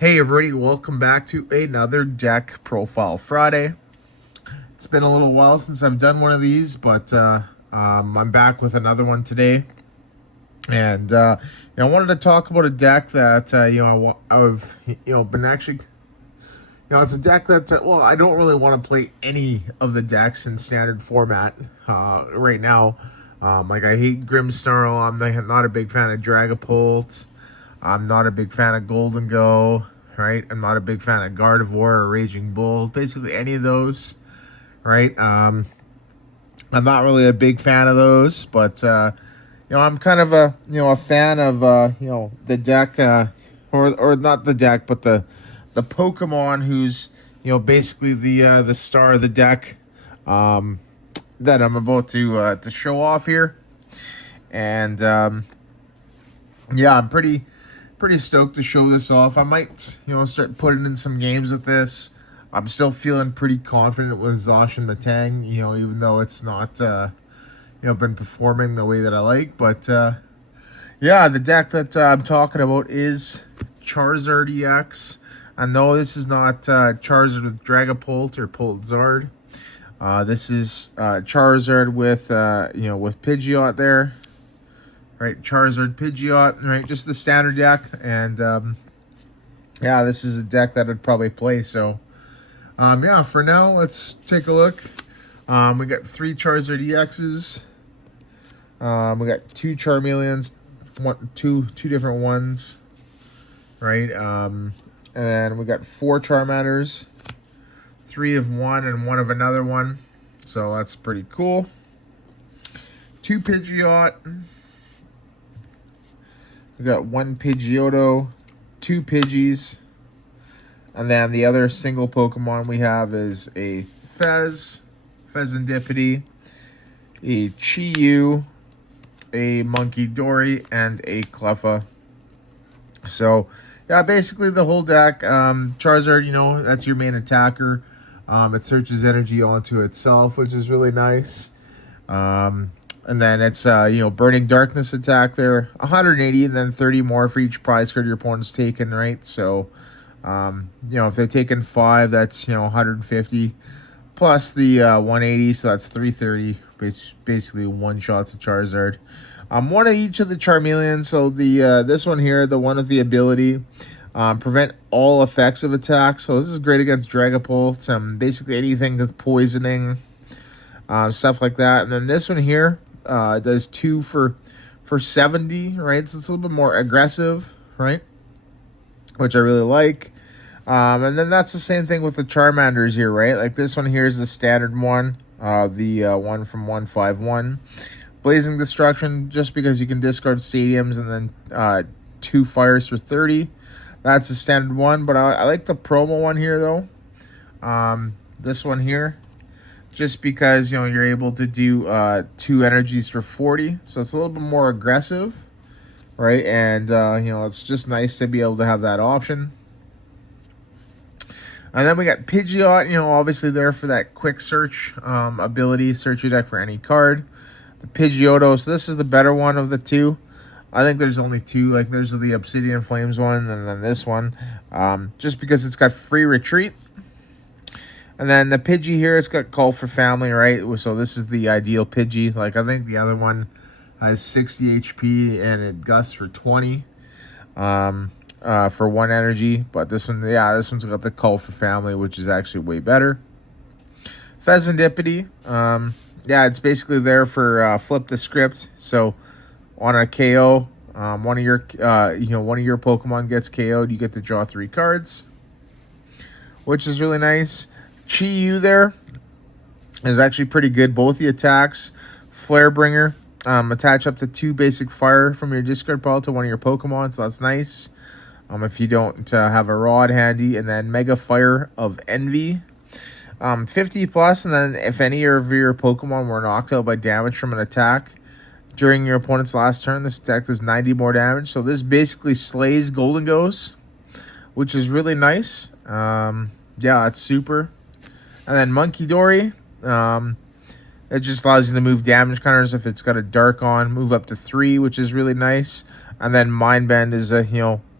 Hey everybody, welcome back to another deck profile Friday. It's been a little while since I've done one of these, but I'm back with another one today. And I wanted to talk about a deck that I've been actually, it's a deck that I don't really want to play any of the decks in standard format right now. Like I hate Grimmsnarl. I'm not a big fan of Dragapult. I'm not a big fan of Golden Go, right? I'm not a big fan of Gardevoir or Raging Bull. Basically any of those, right? I'm not really a big fan of those, but I'm kind of a a fan of the deck, or not the deck, but the Pokemon who's basically the star of the deck that I'm about to show off here, and yeah, I'm pretty stoked to show this off. I might, start putting in some games with this. I'm still feeling pretty confident with Zosh and Matang, even though it's not, been performing the way that I like. But, yeah, the deck that I'm talking about is Charizard EX. I know this is not Charizard with Dragapult or Pultzard. This is Charizard with, with Pidgeot there. Right, Charizard, Pidgeot, right, just the standard deck, and yeah, this is a deck that I'd probably play. So, yeah, for now, let's take a look. We got 3 Charizard EXs. We got 2 Charmeleons, two different ones, right? And then we got 4 Charmanders, 3 of one and 1 of another one. So that's pretty cool. 2 Pidgeot. We got 1 Pidgeotto, 2 Pidgeys, and then the other single Pokemon we have is a Fezandipiti, a Chi-Yu, a Munkidori, and a Cleffa. So, yeah, basically the whole deck. Charizard, that's your main attacker. It searches energy onto itself, which is really nice. And then it's, Burning Darkness attack there, 180, and then 30 more for each prize card your opponent's taken, right? So, if they're taking 5, that's, 150, plus the 180, so that's 330, basically one-shots of Charizard. One of each of the Charmeleons, so the this one here, the one with the ability, prevent all effects of attacks, so this is great against Dragapult, basically anything with poisoning, stuff like that. And then this one here, does 2 for 70, right? So it's a little bit more aggressive, right? Which I really like. And then that's the same thing with the Charmanders here, right? Like this one here is the standard one, the one from 151. Blazing Destruction, just because you can discard stadiums, and then 2 fires for 30. That's the standard one, but I like the promo one here, though. This one here. Just because, you're able to do 2 energies for 40. So it's a little bit more aggressive, right? And, it's just nice to be able to have that option. And then we got Pidgeot, obviously there for that quick search ability. Search your deck for any card. The Pidgeotto, so this is the better one of the 2. I think there's only 2. Like, there's the Obsidian Flames one and then this one. Just because it's got free retreat. And then the Pidgey here, it's got Call for Family, right? So this is the ideal Pidgey. Like, I think the other one has 60 HP and it gusts for 20 for 1 energy. But this one, yeah, this one's got the Call for Family, which is actually way better. Fezandipiti, yeah, it's basically there for flip the script. So on a KO, one of your Pokemon gets KO'd, you get to draw 3 cards, which is really nice. Chi-Yu there is actually pretty good. Both the attacks, Flare Bringer, attach up to 2 basic fire from your discard pile to one of your Pokemon, so that's nice. If you don't have a rod handy, and then Mega Fire of Envy, 50 plus, and then if any of your Pokemon were knocked out by damage from an attack during your opponent's last turn, this deck does 90 more damage. So this basically slays Golden Goes, which is really nice. Yeah, that's super. And then Munkidori, it just allows you to move damage counters if it's got a dark on, move up to 3, which is really nice. And then Mind Bend is a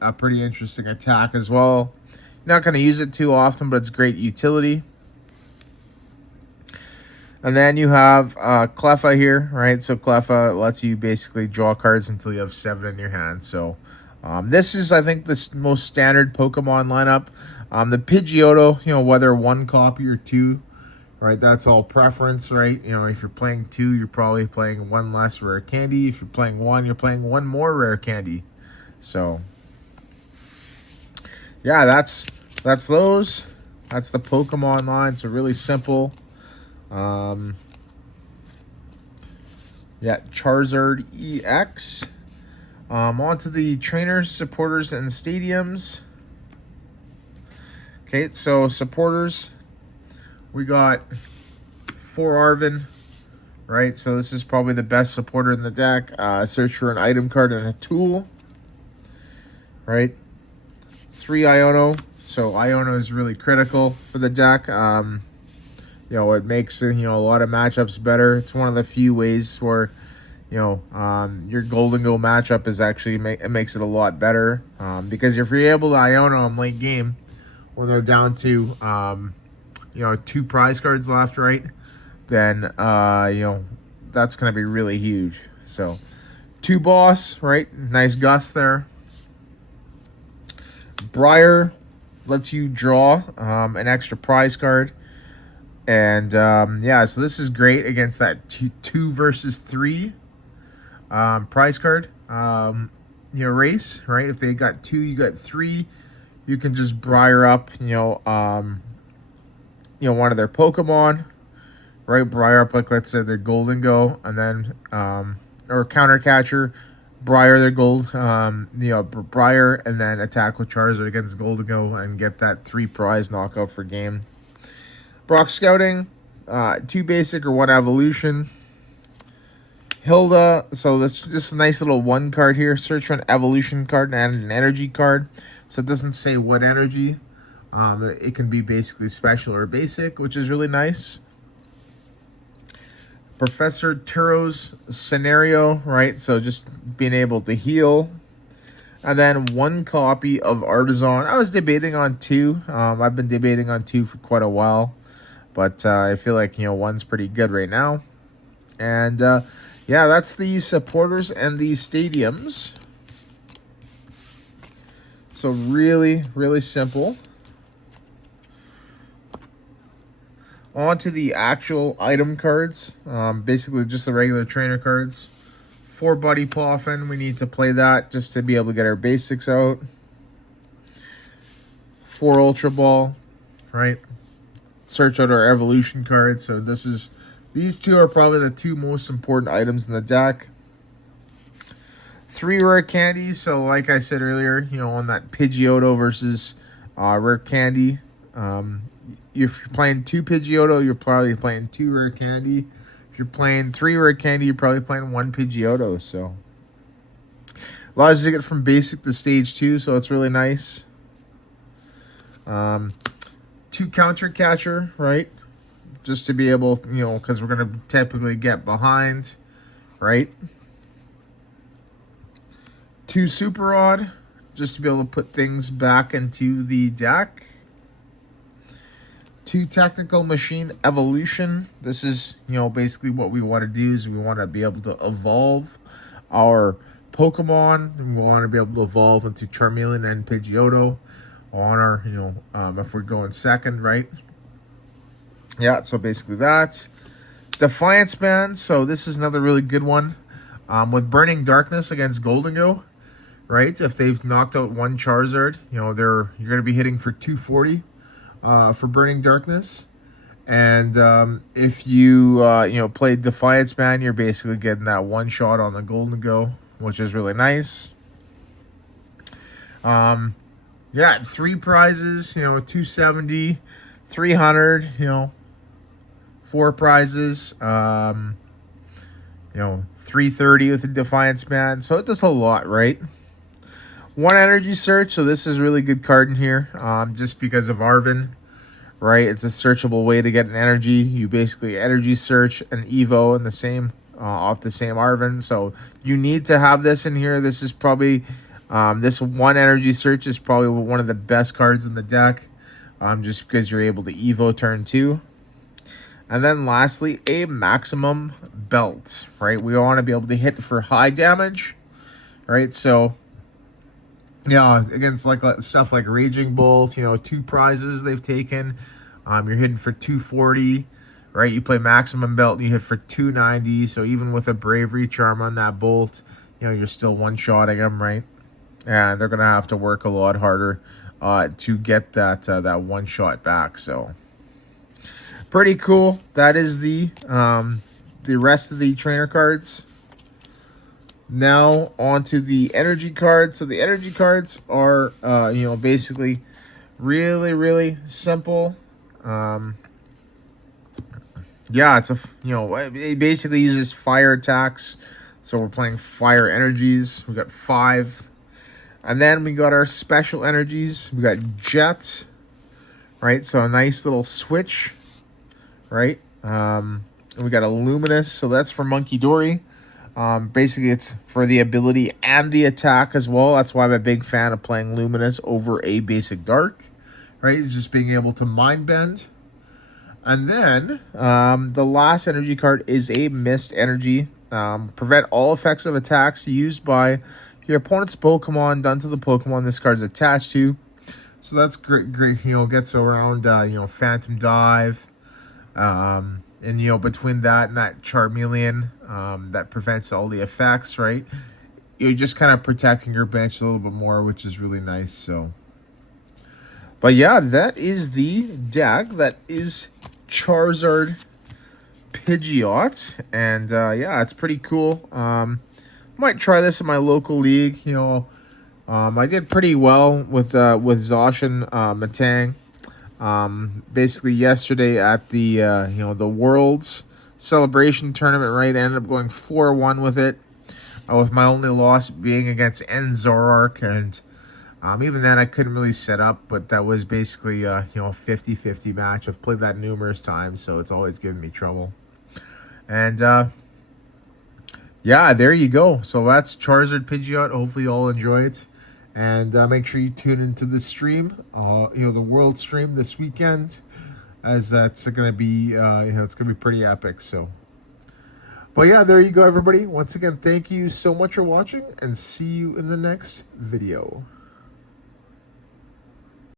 a pretty interesting attack as well. Not going to use it too often, but it's great utility. And then you have Cleffa here, right? So Cleffa lets you basically draw cards until you have 7 in your hand. So this is, I think, the most standard Pokemon lineup. The Pidgeotto, whether 1 copy or 2, right? That's all preference, right? If you're playing 2, you're probably playing 1 less rare candy. If you're playing 1, you're playing 1 more rare candy. So yeah, that's those. That's the Pokemon line. So really simple. Yeah, Charizard EX. On to the trainers, supporters, and stadiums. Okay, so supporters, we got 4 Arven, right? So this is probably the best supporter in the deck. Search for an item card and a tool, right? 3 Iono. So Iono is really critical for the deck. It makes a lot of matchups better. It's one of the few ways where your Golden Go matchup is actually it makes it a lot better. Because if you're able to Iono in late game when they're down to 2 prize cards left, right? Then that's going to be really huge. So 2 boss, right? Nice gust there. Briar lets you draw an extra prize card. And yeah, so this is great against that 2 versus 3 prize card race, right? If they got 2, you got 3, you can just Briar up one of their Pokemon, right? Briar up, like let's say their Golden Go, and then or Counter Catcher, Briar their gold, Briar, and then attack with Charizard against Golden Go and get that 3 prize knockout for game. Brock Scouting, 2 basic or 1 evolution. Hillda, so that's just a nice little 1 card here. Search for an evolution card and an energy card. So it doesn't say what energy. It can be basically special or basic, which is really nice. Professor Turo's scenario, right? So just being able to heal. And then 1 copy of Artazon. I was debating on 2. I've been debating on 2 for quite a while. But I feel like, 1's pretty good right now. And yeah, that's the supporters and the stadiums. So really, really simple. On to the actual item cards. Basically just the regular trainer cards. 4 Buddy Poffin. We need to play that just to be able to get our basics out. 4 Ultra Ball. Right? Search out our evolution cards. So these 2 are probably the 2 most important items in the deck. 3 rare candies. So like I said earlier, on that Pidgeotto versus rare candy. If you're playing 2 Pidgeotto, you're probably playing 2 rare candy. If you're playing 3 rare candy, you're probably playing 1 Pidgeotto. So allows you to get from basic to stage 2, so it's really nice. 2 Counter Catcher, right? Just to be able, because we're going to typically get behind, right? 2 Super Odd, just to be able to put things back into the deck. 2 Technical Machine Evolution. This is, basically what we want to do is we want to be able to evolve our Pokemon. And we want to be able to evolve into Charmeleon and Pidgeotto on our, if we're going second, right? Yeah, so basically that. Defiance Band. So this is another really good one. With Burning Darkness against Golden Go, right? If they've knocked out 1 Charizard, you're going to be hitting for 240 for Burning Darkness. And if you play Defiance Band, you're basically getting that 1 shot on the Golden Go, which is really nice. Yeah, 3 prizes, 270, 300, 4 prizes, 330 with the Defiance Band. So it does a lot, right? 1 energy search. So this is a really good card in here, just because of Arven, right? It's a searchable way to get an energy. You basically energy search an Evo in the same off the same Arven. So you need to have this in here. This is probably This one energy search is probably one of the best cards in the deck, just because you're able to Evo turn 2. And then lastly, a maximum belt, right? We want to be able to hit for high damage, right? So, yeah, against like stuff like Raging Bolt, you know, 2 prizes they've taken. You're hitting for 240, right? You play maximum belt, and you hit for 290. So even with a bravery charm on that bolt, you know, you're still one-shotting them, right? And they're gonna have to work a lot harder to get that that one shot back. So pretty cool. That is the rest of the trainer cards. Now on to the energy cards. So the energy cards are you know, basically really simple. Yeah, it's a, you know, it basically uses fire attacks. So we're playing fire energies. We got 5. And then we got our special energies. We got Jet, right? So a nice little switch, right? And we got a Luminous. So that's for Munkidori. Basically, it's for the ability and the attack as well. That's why I'm a big fan of playing Luminous over a basic Dark, right? It's just being able to Mind Bend. And then the last energy card is a Mist Energy. Prevent all effects of attacks used by your opponent's Pokemon done to the Pokemon this card's attached to. So that's great. You know, gets around, you know, Phantom Dive. And, you know, between that and that Charmeleon, that prevents all the effects, right? You're just kind of protecting your bench a little bit more, which is really nice. So, but yeah, that is the deck. That is Charizard Pidgeot. And, yeah, it's pretty cool. Might try this in my local league. You know, I did pretty well with Zacian Matang. Basically yesterday at the you know, the World's Celebration tournament, right? I ended up going 4-1 with it. With my only loss being against Zoroark, and even then I couldn't really set up, but that was basically you know, a 50-50 match. I've played that numerous times, so it's always given me trouble. And yeah, there you go. So that's Charizard Pidgeot. Hopefully you all enjoy it. And make sure you tune into the stream, you know, the World stream this weekend, as that's going to be, you know, it's going to be pretty epic. So, but yeah, there you go, everybody. Once again, thank you so much for watching, and see you in the next video.